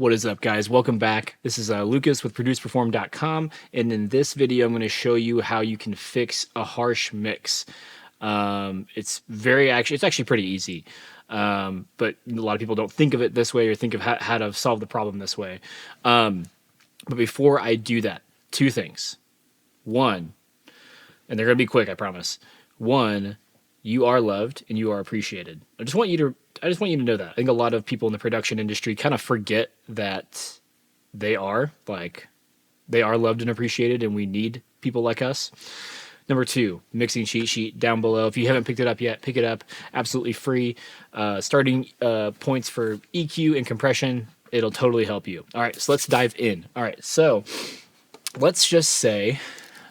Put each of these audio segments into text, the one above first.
What is up, guys? Welcome back. This is Lucas with ProducePerform.com, and in this video I'm going to show you how you can fix a harsh mix. It's actually pretty easy, but a lot of people don't think of it this way or think of how to solve the problem this way. But before I do that, two things. One, and they're going to be quick, I promise. One, you are loved and you are appreciated. I just want you to know that. I think a lot of people in the production industry kind of forget that they are loved and appreciated, and we need people like us. Number two, mixing cheat sheet down below. If you haven't picked it up yet, pick it up. Absolutely free. Starting points for EQ and compression. It'll totally help you. All right, so let's dive in. All right, so let's just say,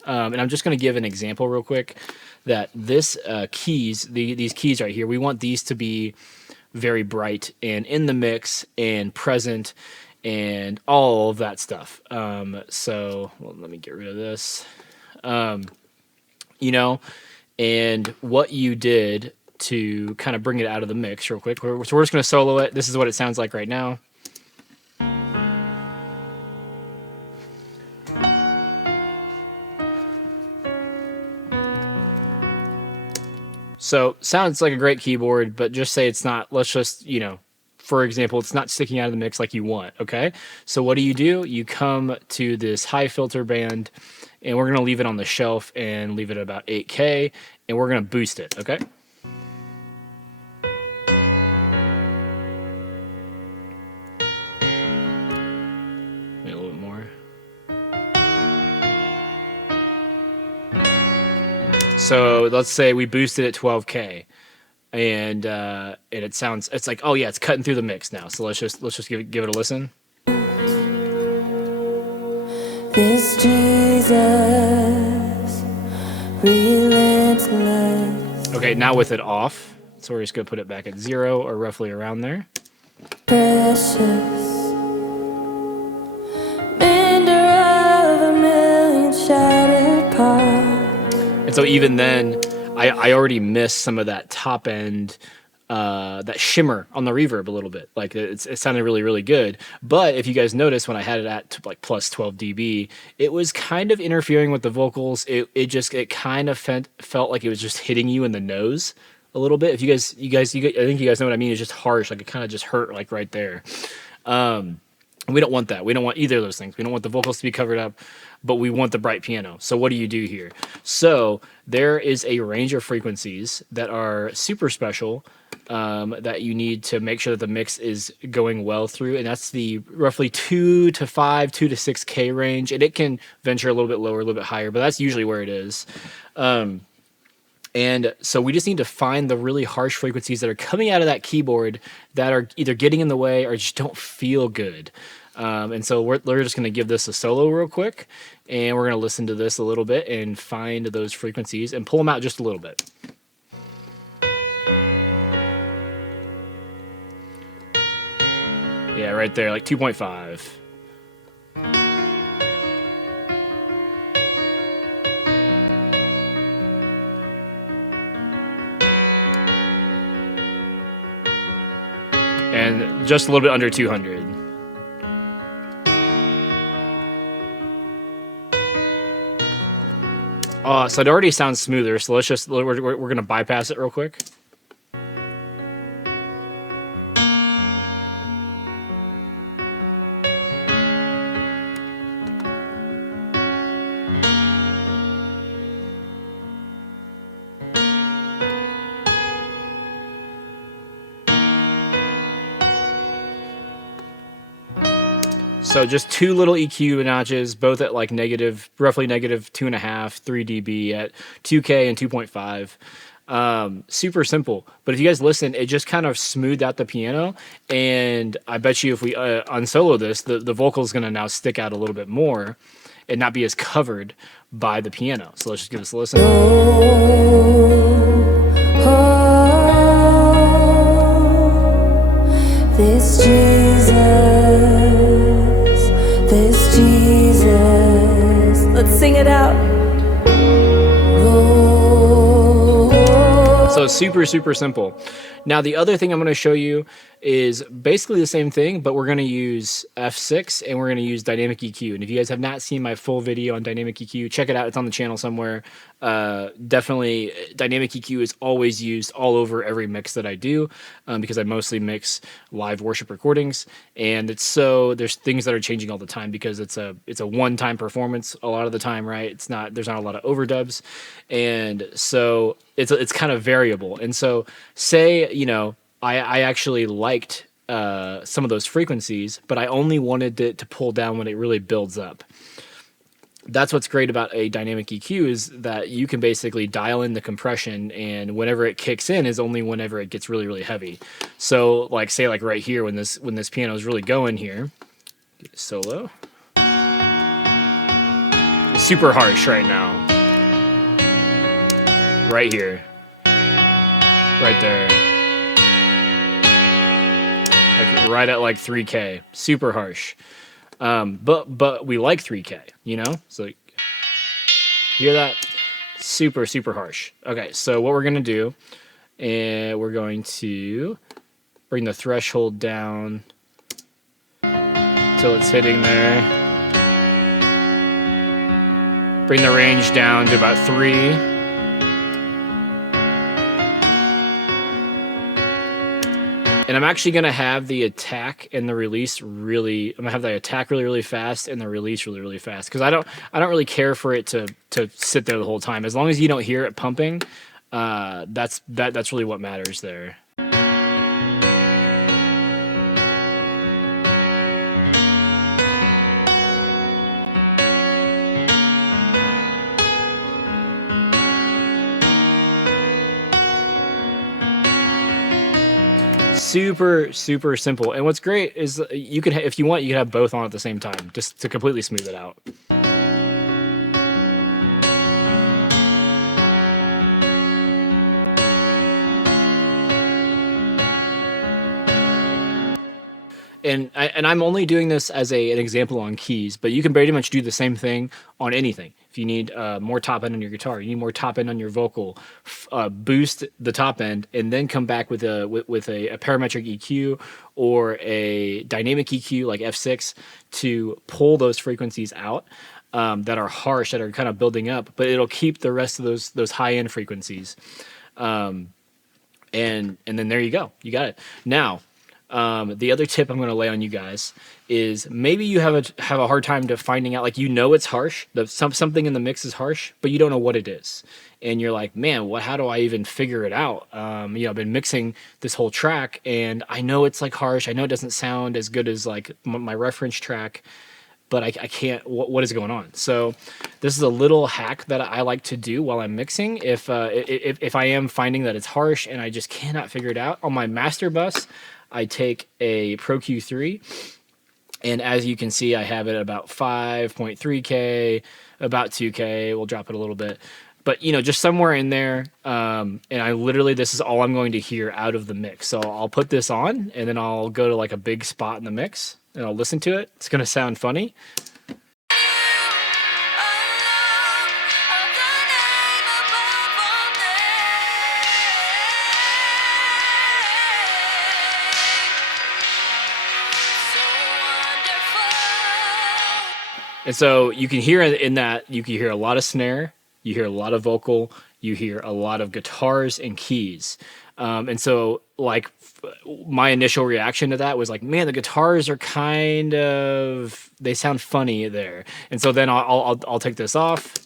and I'm just going to give an example real quick, that these keys right here, we want these to be very bright and in the mix and present and all of that stuff. So let me get rid of this. And what you did to kind of bring it out of the mix real quick. So we're just going to solo it. This is what it sounds like right now. So sounds like a great keyboard, but just say it's not. Let's just, for example, it's not sticking out of the mix like you want, okay? So what do? You come to this high filter band, and we're going to leave it on the shelf and leave it at about 8K, and we're going to boost it, okay? Maybe a little bit more. So let's say we boosted it 12K, and it's like, oh yeah, it's cutting through the mix now. So let's just give it a listen. This Jesus, relentless. Okay, now with it off, so we're just gonna put it back at 0 or roughly around there. Precious, mender of a million shattered parts. And so even then, I already missed some of that top end, that shimmer on the reverb a little bit. Like it sounded really, really good. But if you guys notice, when I had it at like plus 12 dB, it was kind of interfering with the vocals. It kind of felt like it was just hitting you in the nose a little bit. If you guys, I think you guys know what I mean. It's just harsh. Like it kind of just hurt like right there. We don't want that. We don't want either of those things. We don't want the vocals to be covered up, but we want the bright piano. So what do you do here? So there is a range of frequencies that are super special, that you need to make sure that the mix is going well through, and that's the roughly 2 to 6K range, and it can venture a little bit lower, a little bit higher, but that's usually where it is. And so we just need to find the really harsh frequencies that are coming out of that keyboard that are either getting in the way or just don't feel good. And so we're just going to give this a solo real quick, and we're going to listen to this a little bit and find those frequencies and pull them out just a little bit. Yeah, right there, like 2.5. And just a little bit under 200. So it already sounds smoother, so we're going to bypass it real quick. So just two little EQ notches, both at like roughly negative 2.5, 3 dB at 2K and 2.5. Super simple. But if you guys listen, it just kind of smoothed out the piano. And I bet you if we unsolo this, the vocal is going to now stick out a little bit more and not be as covered by the piano. So let's just give this a listen. This Jesus, let's sing it out. So super, super simple. Now, the other thing I'm going to show you is basically the same thing, but we're going to use F6 and we're going to use dynamic EQ. And if you guys have not seen my full video on dynamic EQ, check it out. It's on the channel somewhere. Definitely dynamic EQ is always used all over every mix that I do, because I mostly mix live worship recordings, and there's things that are changing all the time because it's a one-time performance a lot of the time, right? There's not a lot of overdubs, and so it's kind of variable. And so say, you know, I actually liked some of those frequencies, but I only wanted it to pull down when it really builds up. That's what's great about a dynamic EQ, is that you can basically dial in the compression, and whenever it kicks in is only whenever it gets really, really heavy. So like, say like right here, when this piano is really going here, solo, super harsh right now, right here, right there, like right at like 3K, super harsh. But we like 3K, you know? So like, hear that? Super, super harsh. Okay, so what we're gonna do, and we're going to bring the threshold down till it's hitting there. Bring the range down to about 3. And I'm actually going to have the attack and the release really, I'm going to have the attack really, really fast and the release really, really fast. Because I don't really care for it to sit there the whole time. As long as you don't hear it pumping, that's really what matters there. Super, super simple. And what's great is you can, if you want, you can have both on at the same time, just to completely smooth it out. And I'm only doing this as an example on keys, but you can pretty much do the same thing on anything. If you need more top end on your guitar, you need more top end on your vocal, boost the top end, and then come back with a parametric EQ or a dynamic EQ like F6 to pull those frequencies out that are harsh, that are kind of building up, but it'll keep the rest of those high end frequencies. And then there you go, you got it. Now, the other tip I'm going to lay on you guys is maybe you have a hard time to finding out, like, you know, it's harsh, something in the mix is harsh, but you don't know what it is. And you're like, man, how do I even figure it out? You know, I've been mixing this whole track and I know it's like harsh. I know it doesn't sound as good as like my reference track, but I can't, what is going on? So this is a little hack that I like to do while I'm mixing. If I am finding that it's harsh and I just cannot figure it out, on my master bus, I take a Pro Q3, and as you can see, I have it at about 5.3K, about 2K. We'll drop it a little bit, but you know, just somewhere in there. And I literally, this is all I'm going to hear out of the mix. So I'll put this on, and then I'll go to like a big spot in the mix, and I'll listen to it. It's going to sound funny. And so you can hear in that, you can hear a lot of snare, you hear a lot of vocal, you hear a lot of guitars and keys. And so like my initial reaction to that was like, man, the guitars are kind of, they sound funny there. And so then I'll take this off.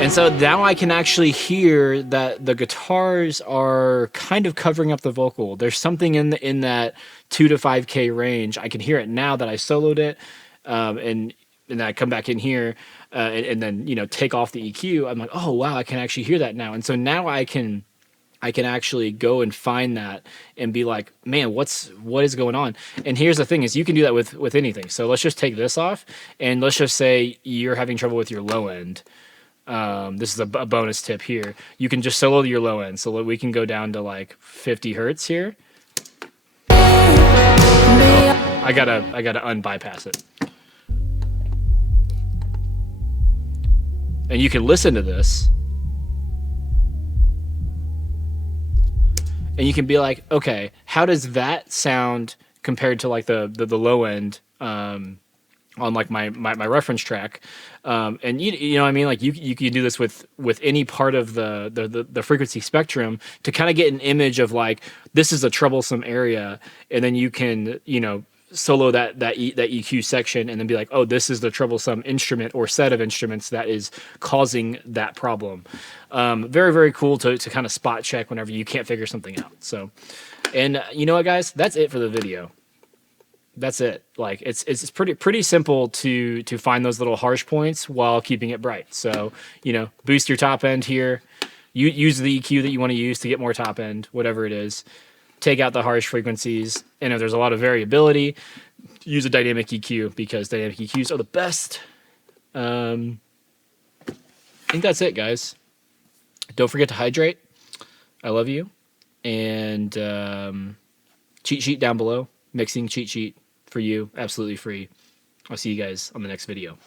And so now I can actually hear that the guitars are kind of covering up the vocal. There's something in that 2 to 5K range. I can hear it now that I soloed it, and then I come back in here and then, you know, take off the EQ. I'm like, oh wow, I can actually hear that now. And so now I can actually go and find that and be like, man, what is going on? And here's the thing is, you can do that with anything. So let's just take this off, and let's just say you're having trouble with your low end. This is a bonus tip here. You can just solo your low end. So we can go down to like 50 Hertz here. I gotta unbypass it. And you can listen to this and you can be like, okay, how does that sound compared to like the low end on like my reference track? And you know what I mean? Like you can do this with any part of the frequency spectrum to kind of get an image of like, this is a troublesome area. And then you can, you know, solo that EQ section and then be like, oh, this is the troublesome instrument or set of instruments that is causing that problem. Very, very cool to kind of spot check whenever you can't figure something out. So, and you know what, guys, that's it for the video. That's it. Like it's pretty simple to find those little harsh points while keeping it bright. So, you know, boost your top end here. You use the EQ that you want to use to get more top end, whatever it is. Take out the harsh frequencies. And if there's a lot of variability, use a dynamic EQ because dynamic EQs are the best. I think that's it, guys. Don't forget to hydrate. I love you. And cheat sheet down below. Mixing cheat sheet for you. Absolutely free. I'll see you guys on the next video.